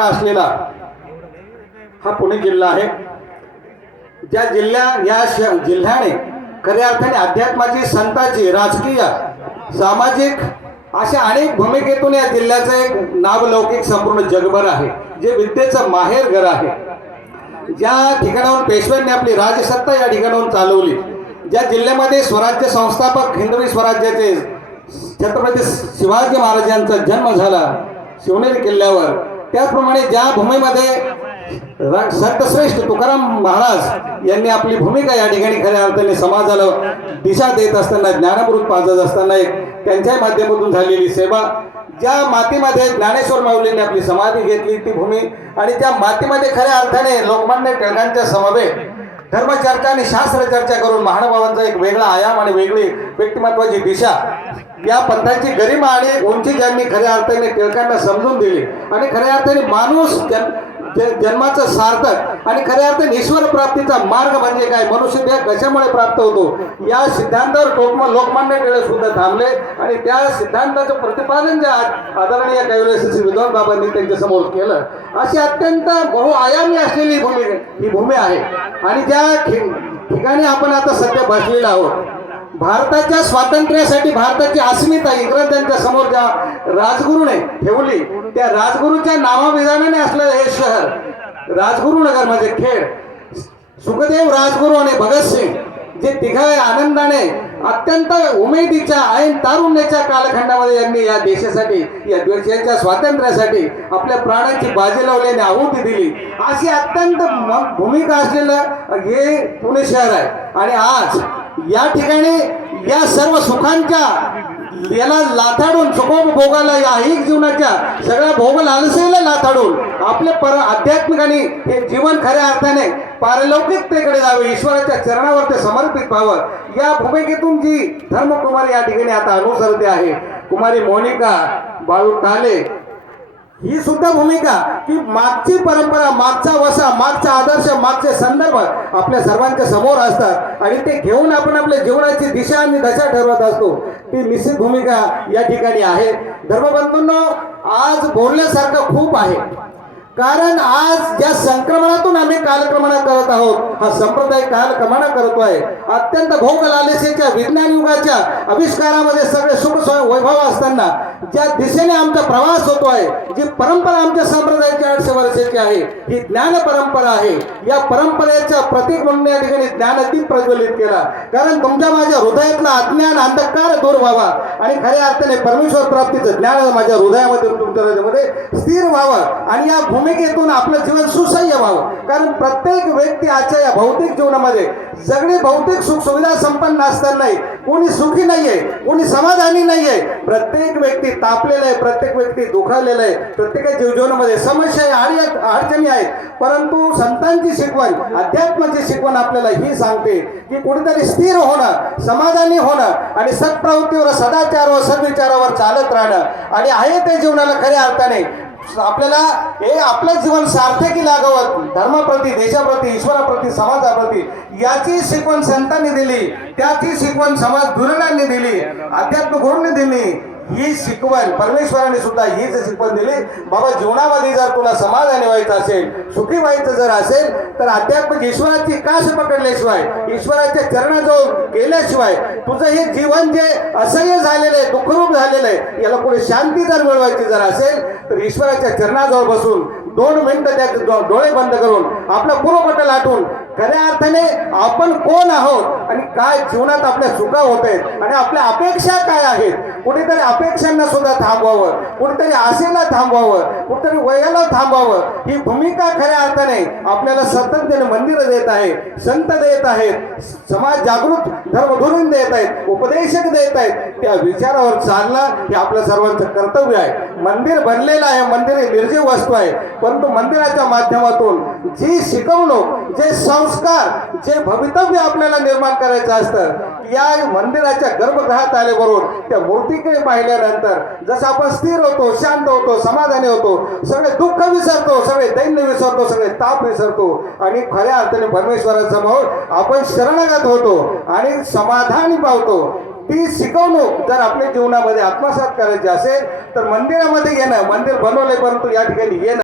असलेला हा पुणे जिल्हा आहे. ज्या जिल्ह्या या जिल्ह्याने खऱ्या अर्थाने अध्यात्माची संताची राजकीय सामाजिक अशा अनेक भूमिकेतून या जिल्ह्याचं एक नावलौकिक संपूर्ण जगभर आहे. जे विद्येचं माहेर घर आहे. ज्या ठिकाणाहून पेशव्यांनी आपली राजसत्ता या ठिकाणाहून चालवली ज्या जिल्ह्यामध्ये स्वराज्य संस्थापक हिंदवी स्वराज्याचे छत्रपती शिवाजी महाराजांचा जन्म झाला शिवनेरी किल्ल्यावर त्याचप्रमाणे ज्या भूमीमध्ये संतश्रेष्ठ तुकाराम महाराज यांनी आपली भूमिका या ठिकाणी खऱ्या अर्थाने समाजाला दिशा देत असताना ज्ञानामृत पाजत असताना एक त्यांच्या माध्यमातून झालेली सेवा ज्या मातीमध्ये ज्ञानेश्वर माऊलींनी आपली समाधी घेतली ती भूमी आणि त्या मातीमध्ये खऱ्या अर्थाने लोकमान्य टिळकांच्या समवेत धर्मचर्चा आणि शास्त्र चर्चा करून महानुभावांचा एक वेगळा आयाम आणि वेगळी व्यक्तिमत्वाची दिशा या पंथाची गरिमा आणि उंची ज्यांनी खऱ्या अर्थाने टिळकांना समजून दिली आणि खऱ्या अर्थाने माणूस जन ज- जन्माचं सार्थक आणि खऱ्या अर्थाने ईश्वर प्राप्तीचा मार्ग म्हणजे काय? मनुष्य देह कशामुळे प्राप्त होतो? या सिद्धांतावर लोकमा लोकमान्य टिळक सुद्धा थांबले आणि त्या सिद्धांताचं प्रतिपादन ज्या आदरणीय कैलास विद्वान बाबांनी त्यांच्यासमोर केलं अशी अत्यंत बहुआयामी असलेली भूमी ही भूमी आहे. आणि ज्या ठिकाणी आपण आता सध्या बसलेला आहोत भारताच्या स्वातंत्र्यासाठी भारताची अस्मिता इंग्रजांच्या समोर ज्या राजगुरूने ठेवली त्या राजगुरूच्या नावाविधानाने असलेलं हे शहर राजगुरुनगर म्हणजे खेड. सुखदेव राजगुरू आणि भगतसिंग जे तिघा आनंदाने अत्यंत उमेदीच्या ऐन तारुण्याच्या कालखंडामध्ये यांनी या देशासाठी या देशाच्या स्वातंत्र्यासाठी आपल्या प्राणांची बाजी लावली आणि आहुती दिली. अशी अत्यंत भूमिका असलेलं हे पुणे शहर आहे. आणि आज या ठिकाणी या सर्व सुखांच्या याला लाथाडून सुखोपभोगाला या ऐहिक जीवनाच्या सगळ्या भोग लालसेला लाथाडून आपले पर आध्यात्मिकाने हे जीवन खऱ्या अर्थाने पारलौकिकतेकडे जावे ईश्वराच्या चरणावर ते समर्पित व्हावं. या भूमिकेतून जी धर्मकुमारी या ठिकाणी आता अनुसरते आहे. कुमारी मोनिका बाळू टाले ही सुद्धा भूमिका की मागची परंपरा मागचा वसा मागचा आदर्श मागचे संदर्भ आपल्या सर्वांच्या समोर असतात. आणि ते घेऊन आपण आपल्या जीवनाची दिशा आणि दशा ठरवत असतो. ती निश्चित भूमिका या ठिकाणी आहे. धर्मबंधूंनो आज बोलण्यासारखं खूप आहे. कारण आज ज्या संक्रमणातून आम्ही कालक्रमणा करत आहोत हा संप्रदाय कालक्रमणा आहे. अत्यंत भोग लालसेच्या विज्ञान युगाच्या आविष्कारामध्ये सगळे सुख वैभव असताना ज्या दिशेने आमचा प्रवास होतो आहे जी परंपरा आमच्या संप्रदायाची आठशे वर्षाची आहे ही ज्ञान परंपरा आहे. या परंपरेच्या प्रतीक म्हणून या ठिकाणी ज्ञानदीप प्रज्वलित केला. कारण तुमच्या माझ्या हृदयातला अज्ञान अंधकार दूर व्हावा. आणि खऱ्या अर्थाने परमेश्वर प्राप्तीचं ज्ञान माझ्या हृदयामध्ये तुमच्या हृदयामध्ये स्थिर व्हावं. आणि या भूमिकेतून आपलं जीवन सुसह्य व्हावं. कारण प्रत्येक व्यक्ती आजच्या या भौतिक जीवनामध्ये सगळे भौतिक सुख सुविधा संपन्न असतानाही कोणी सुखी नाहीये कोणी समाधानी नाहीये. प्रत्येक व्यक्ती तापलेला आहे प्रत्येक व्यक्ती दुखावलेला आहे प्रत्येकाच्या जीवनामध्ये समस्या आहे आणि अडचणी आहेत. परंतु संतांची शिकवण अध्यात्माची शिकवण आपल्याला ही सांगते की कुठेतरी स्थिर होणं समाधानी होणं आणि सत्प्रवृत्तीवर व सद्विचारावर चालत राहणं. आणि आहे त्या जीवनाला खऱ्या अर्थाने आपल्याला हे आपलं जीवन सार्थकी लागावं. धर्माप्रती देशाप्रती ईश्वराप्रती समाजाप्रती याची शिकवण संतांनी दिली त्याची शिकवण समाज गुरुनांनी दिली अध्यात्म गुरूंनी दिली. ही शिकवण परमेश्वराने सुद्धा हीच शिकवण दिली बाबा जीवनामध्ये जर तुला समाधानी व्हायचं असेल सुखी व्हायचं जर असेल तर आध्यात्मिक ईश्वराची कास पकडल्याशिवाय ईश्वराच्या चरणाजवळ गेल्याशिवाय तुझं हे जीवन जे असह्य झालेलं आहे दुःखरूप झालेलं आहे याला पुढे शांती जर मिळवायची जर असेल तर ईश्वराच्या चरणाजवळ बसून दोन मिनिटं त्या डोळे बंद करून आपला पूर्वपटल आठवून खऱ्या अर्थाने आपण कोण आहोत आणि काय जीवनात आपल्या चुका होत आहेत आणि आपल्या अपेक्षा काय आहेत? कुठेतरी अपेक्षांना सुद्धा थांबवावं कुठेतरी आशेला थांबवावं कुठेतरी वयाला थांबवावं. ही भूमिका खऱ्या अर्थाने आपल्याला सातत्याने मंदिरं देत आहे संत देत आहेत समाज जागृत धर्मधुरून देत आहेत उपदेशक देत आहेत. त्या विचारावर चालणं हे आपलं सर्वांचं कर्तव्य आहे. मंदिर बनलेलं आहे मंदिर हे निर्जीव वस्तू आहे. परंतु मंदिराच्या माध्यमातून जी शिकवणूक जे संस्कार जे भवितव्य आपल्याला निर्माण करायचं असतं या मंदिराच्या गर्भगृहात आल्याबरोबर त्या मूर्तीकडे पाहिल्यानंतर जसं आपण स्थिर होतो शांत होतो समाधानी होतो सगळे दुःख विसरतो सगळे दैन्य विसरतो सगळे ताप विसरतो आणि खऱ्या अर्थाने परमेश्वरासमोर आपण शरणागत होतो आणि समाधानी पावतो. ती शिकवणूक जर आपल्या जीवनामध्ये आत्मसात करायची असेल तर मंदिरामध्ये येणं मंदिर बनवलंय परंतु या ठिकाणी येणं